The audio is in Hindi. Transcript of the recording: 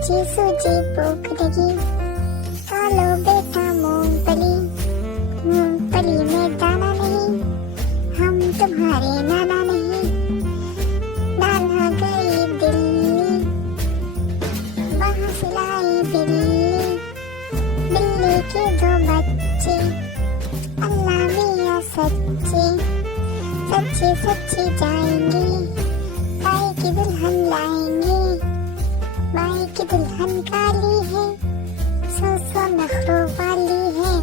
सूजी सूजी भूख लगी, खा लो बेटा मूंगफली, मूंगफली में दाना नहीं, हम तुम्हारे नाना नहीं। नाना गई दिल्ली, वहाँ से लाई बिल्ली, बिल्ली के 2 बच्चे, अल्लाह मियाँ सच्चे, सच्चे सच्चे जाएंगे, बाई की दुल्हन लाएंगे, बाई की दुल्हन काली है, 100 नखरों वाली है।